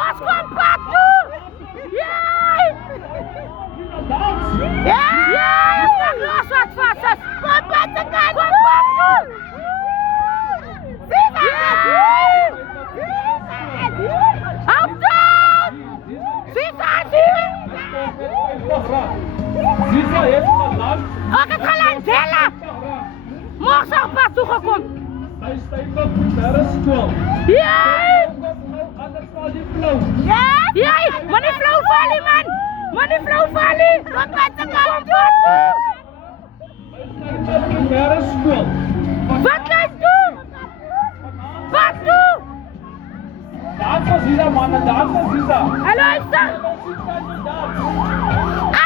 Ons kom pad toe! Jai! Jai! Ons maak los wat vast is! Kom pad te kant toe! Kom pad toe! Hou down! Zisa heeft geland. Ook het geland, Hella! Morgen is op pad toegekomen! Hij stijgt op de school. Jai! Anders was hij flauw. Jai! Maar niet flauw vallen, man! Maar niet flauw vallen! Kom pad te kant toe! Hij stijgt op de school. Wat laat doen? Wat doen? Daar is Zisa, man. Daar is Zisa. Hallo, is dat?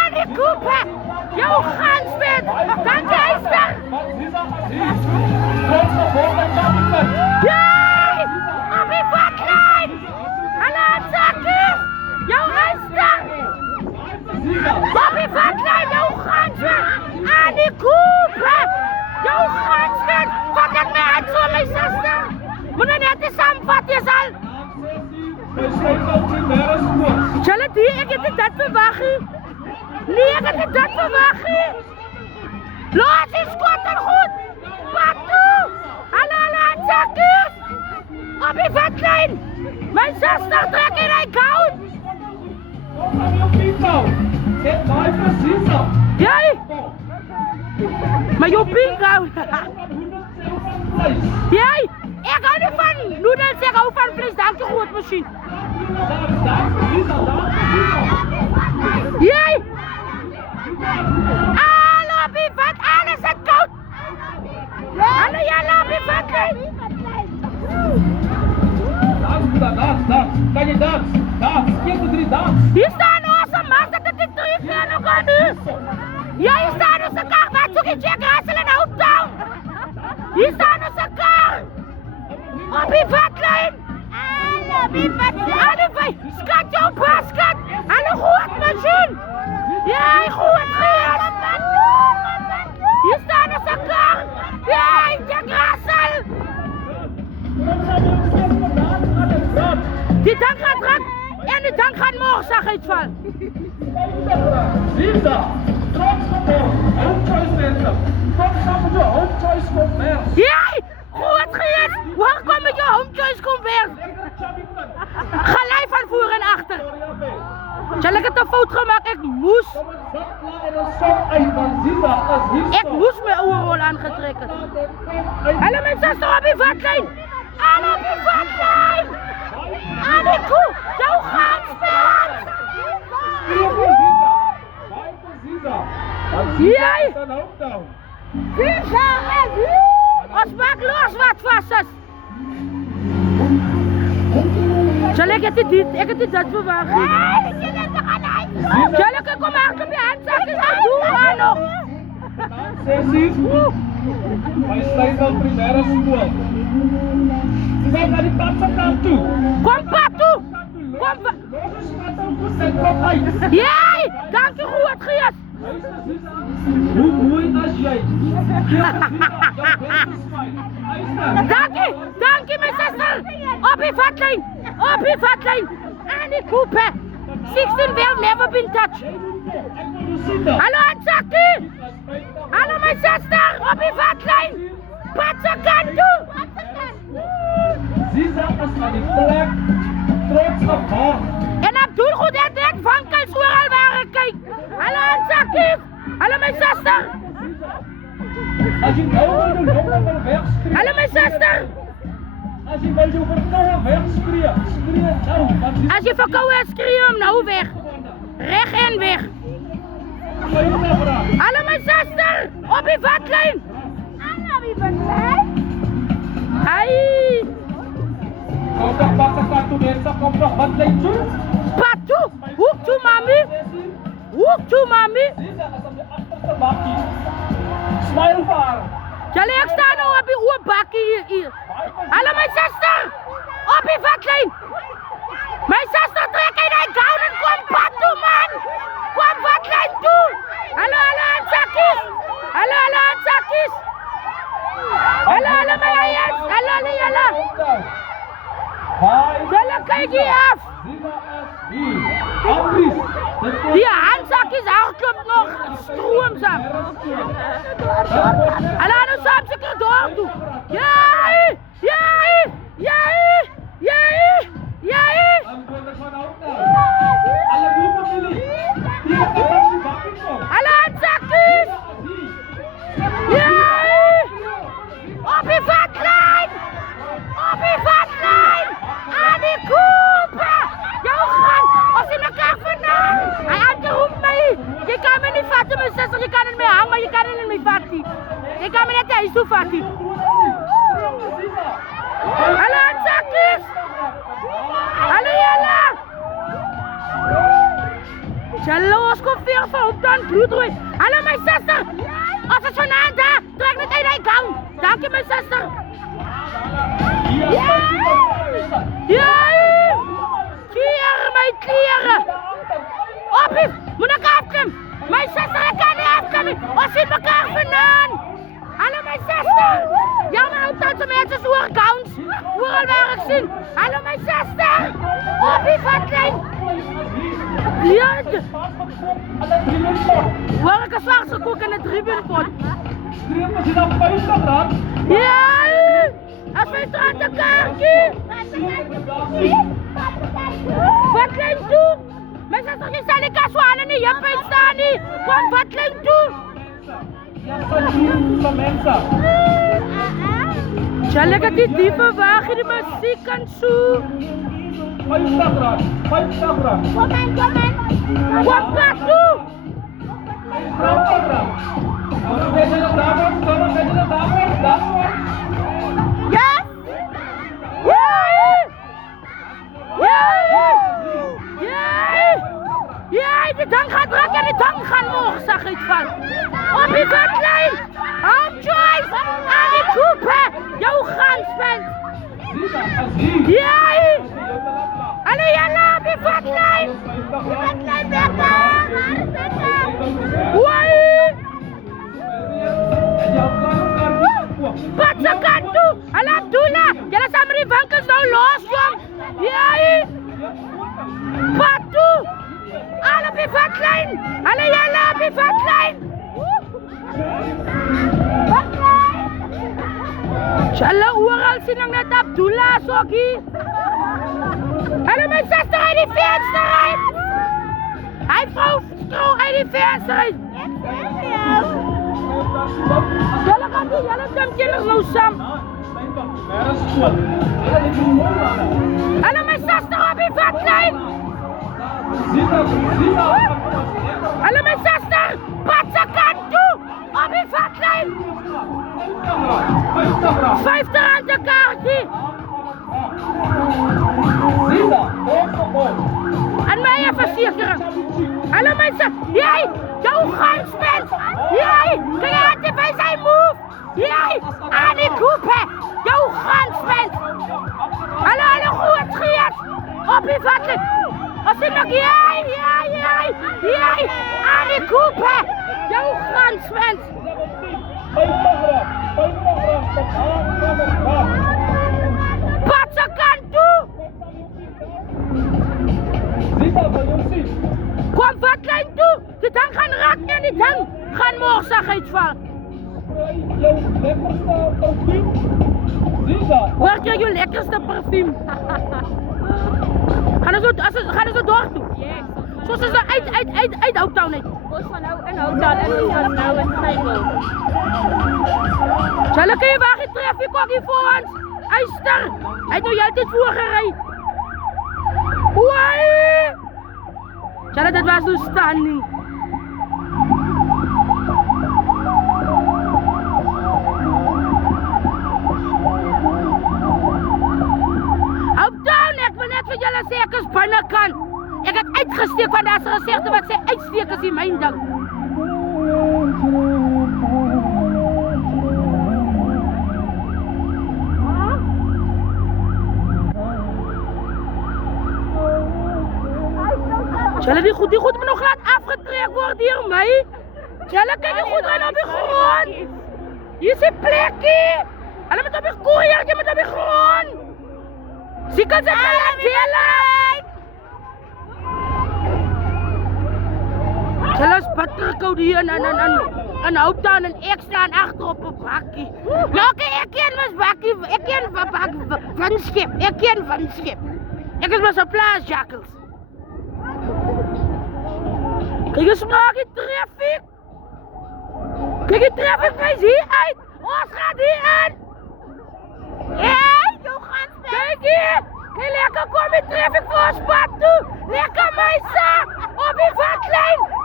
Annie Cooper! Jouw gansbed! Dank je, is dat? Jai! Op die vatlijn! Hallo, zakjes! Jouw gansbed! Op die vatlijn, jouw gansbed! Annie Cooper! Jouw gansbed! Wat het mij uit zo, mijn zuster! Moet je net eens samenvatten, je zal... Zal het hier? Ik heb dat verwachten. Nee, ik heb dat verwachten. Los, is goed en goed. Wat toe? Hallo, zakjes. Op die vatlijn. Mijn zuster trekt in een koud. Jij? Maar jouw pink houdt. Jij? Ik hou niet van noedels, ik hou van vlees. Dank je goed, misschien. Jij? Hallo, Bivat, alles is koud. Hallo, hallo, Bivat. Dans. Kan je dans? Dans. 1, 2, 3, dans. Hier staan onze man dat het niet terug is nog aan u. Ja, hier staan onze kar. Wat zoek je Jack Russell en Outtown? Hier staan onze kar. Op die vatlijn! Hallo, die vatlijn! Hallo, skat jouw pas, skat! Hallo, goed, machine! Jij, goed, Geert! Hier staan onze kar! Jij, Jack Russell! Die tank gaat rak en die tank gaat morgen, zag iets van! Zisa, trots op ons. Home choice mensen. Trots op de home choice commerce. Jij! Goed, Geert! Waar kom met je home choice convert? Ga lijf aanvoeren en achter! Zal ik het een fout gemaakt? Ik moest! Ik moest mijn oorrol aangetrekken! Hallo mijn zuster op die vatlijn! Hallo op die vatlijn! Hallo koe! Jouw gansbed! Jij! Zisa en ons maak los wat vast is! Zal ik het niet? Ik heb het dat verwacht. Zal ik het kom maar op je handzakken? Doe maar nog! Hij sluit al primaire school. Ze gaan naar die pad toe. Kom pad toe! Kom pad! Jij! Dank je goed, Geert! Hoe mooi als jij. Dank je mijn zuster! Op die vatlijn! Op die vatlijn! Annie Cooper! 16 will never been touched! Hallo Anzaki! Hallo mijn zuster! Op die vatlijn! Patse kant toe! Zisa is aan die plek. Trots op haar. En Abdul goed en denk van kans overal waar ik kijk! Hallo Anzaki! Hallo mijn zuster! Als je nou de longen wil wegspreken. Hallo mijn zuster! Als je wil je verkouden wegspreken. Spreken nou. Als je verkouden is, schreeuw je hem nou weg! Recht en weg! Hallo mijn zuster! Op die vatlijn! Hallo die vatlijn! Hai! Kom toch passen kan toe mensen, kom toch wat lijkt toe? Pat toe! Hoek toe mami! Hoek toe mami! Zisa is op de achterste bakkie. Smile voor haar. Jalé, ik sta nou op die oerbakkie hier. Hallo mijn zuster! Op die vatlijn! Mijn zuster trek in een gown en kom pad toe man! Kom vatlijn toe! Hallo, hallo Anzakis! Hallo, hallo Anzakis! Hallo, hallo mijn eiers! Hallo, hallo, hallo! Jalé, kijk hier af! Andries. Die handzakjes hardloop nog stroomzak. En dan een samseker door toe. Jij! Jij! Jij! Jij! Jij! Alle handzakjes! Jij! Op je vatlijn! Op je vatlijn! Aan die koepen! Jou gaan! Als in elkaar vandaan! Hij roept mij! Je kan me niet vatten, mijn zuster. Je kan het mee hangen, maar je kan het niet mee vatten. Je kan me net thuis toe vatten. Hallo, zakjes! Hallo, Jelle! Hallo, als ik weer van dan bloedroei. Hallo, mijn zuster! Als het vanavond daar, trek het in een gang. Dank je, mijn zuster. Ja! Kleren, mijn kleren! Op je! Moet ik afkomen! Mijn zuster, ik kan niet afkomen! Als zit elkaar vandaan! Hallo, mijn zuster! Ja, mijn oud-tante mensen is oerkant! Hoeral werk zien! Hallo, mijn zuster! Op je vatlijn! Ja, waar ik een zwaarste koek in het ribbenpot. Ja, en 50 rand een kaartje. Vatlijn toe. Mijn zuster, je staat in Kaswanen niet, je bent staan niet. Kom, vatlijn toe. Ja, lekker die diepe wagen, die muziek en zo. 50 rand. Kom maar toe. Ja? Ja, de tang gaat druk en de tang gaat omhoog, zag ik van. Op je vatlijn. Hou Joyce. Aan die koepen. Jouw gansvent. Ja. Hallo Jelle, op je vatlijn. Vatlijn, Bertha. Wai. Patsa kant toe. Hallo Abdullah. Jelle samen die wankels nou los, jong. Ja. Pat toe. Alle op je vatlijn. Hallo Jelle, op je vatlijn. Jelle, overal zien ik net Abdullah, Sokkie. Hallo mijn zuster uit die venster uit. Hij vrouw stro uit die venster uit. Jelle gaat die, Jelle komt kinders nou samen. Hallo mijn zuster op je vatlijn. Hallo mijn zuster, Patsa kant toe. Op je vatlijn. 50 rand een kaartje. En mij even verzekeren. Hallo mensen. Jij, jouw gansmens. Jij, creatief bij zijn move. Jij, aan die koepen. Jouw gansmens. Hallo, goed geëerd. Op je vatlijn. Als je nog jij, aan die koepen. Jouw gansmens. Patsa kant toe. Kom vatlijn toe. Die tang gaan raken en die tang gaan morgen, zag ik van. Waar krijg je lekkerste parfum? Gaan we zo door toe? Zoals ze uit Oudtown uit. Ons van nou in Oudtown en ons van nou in Steenwil. Zal kun je wagen treffen, kokkie voor ons? Eister! Hij doet je altijd voorgerij. Wai! Zal dat was een standing. Oudtown, ik wil net van jullie circus binnen kan. Ik heb uitgesteekt van deze gezichten wat zij uitsteken in mijn dag. Jelle, die goed me nog laat afgetrekt worden hier, mij. Jelle, kijk je goed aan op je grond. Hier is een plekje. En dan moet op je koeien, je moet op je grond. Zie kan ze gaan delen. Road hier en Hope Town en ek staan agter op 'n bakkie. Lokke, ek ken mos bakkie, ek ken windskip, ek ken windskip. Ek is mos 'n plaasjakkels. Kijk eens maar die traffic. Kijk die traffic is hier uit. Ons gaat hier in. Hé, jou gaan staan. Kijk hier. Kijk lekker kom die traffic voor ons pad toe. Lekker my sak op die vatlijn.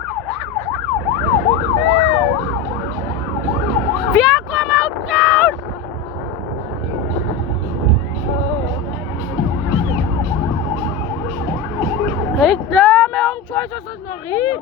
Welkom Hope Town. Kijk daar, mijn Home Choice is nog hier.